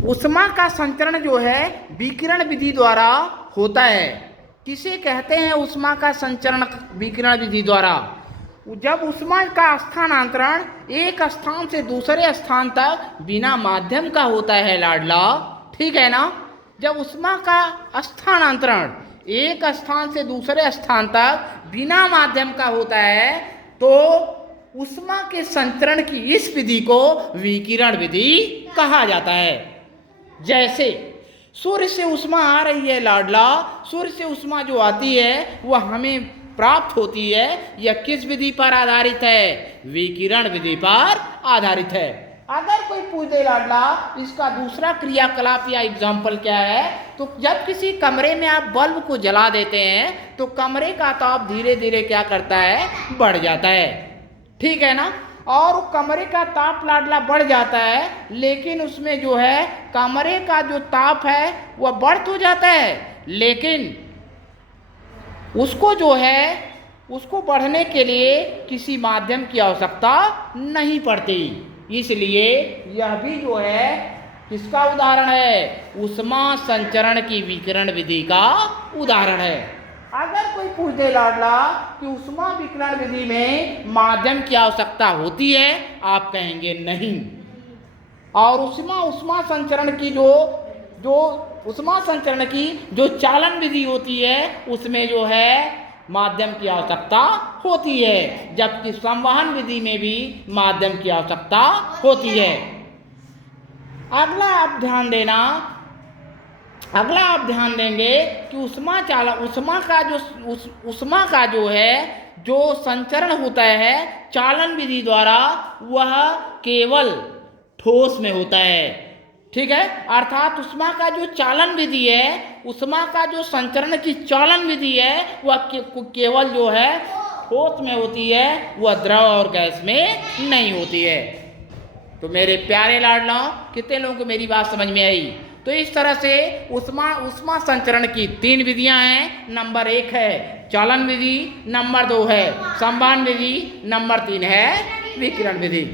ऊष्मा का संचरण जो है विकिरण विधि द्वारा होता है। किसे कहते हैं ऊष्मा का संचरण विकिरण विधि द्वारा? जब ऊष्मा का स्थानांतरण एक स्थान से दूसरे स्थान तक बिना माध्यम का होता है लाडला, ठीक है ना। जब ऊष्मा का स्थानांतरण एक स्थान से दूसरे स्थान तक बिना माध्यम का होता है तो ऊष्मा के संचरण की इस विधि को विकिरण विधि कहा जाता है। जैसे सूर्य से ऊष्मा आ रही है लाडला, सूर्य से ऊष्मा जो आती है वह हमें प्राप्त होती है, यह किस विधि पर आधारित है? विकिरण विधि पर आधारित है। अगर कोई पूछ दे लाडला इसका दूसरा क्रियाकलाप या एग्जाम्पल क्या है, तो जब किसी कमरे में आप बल्ब को जला देते हैं तो कमरे का ताप धीरे धीरे क्या करता है? बढ़ जाता है, ठीक है ना। और कमरे का ताप लाडला बढ़ जाता है, लेकिन उसमें जो है कमरे का जो ताप है वह बढ़ तो जाता है, लेकिन उसको जो है उसको बढ़ने के लिए किसी माध्यम की आवश्यकता नहीं पड़ती। इसलिए यह भी जो है किसका उदाहरण है? ऊष्मा संचरण की विकिरण विधि का उदाहरण है। अगर कोई पूछ दे लाडला कि ऊष्मा विकिरण विधि में माध्यम की आवश्यकता होती है, आप कहेंगे नहीं। और ऊष्मा संचरण की जो ऊष्मा संचरण की जो चालन विधि होती है उसमें जो है माध्यम की आवश्यकता होती है, जबकि संवहन विधि में भी माध्यम की आवश्यकता होती है। अगला आप ध्यान देंगे कि ऊष्मा का जो है जो संचरण होता है चालन विधि द्वारा वह केवल ठोस में होता है, ठीक है। अर्थात ऊष्मा का जो चालन विधि है, ऊष्मा का जो संचरण की चालन विधि है वह केवल जो है ठोस में होती है, वह द्रव और गैस में नहीं होती है। तो मेरे प्यारे लाडलाओं, कितने लोगों को मेरी बात समझ में आई? तो इस तरह से ऊष्मा संचरण की 3 विधियां हैं। नंबर 1 है चालन विधि, नंबर 2 है संवहन विधि, नंबर 3 है विकिरण विधि।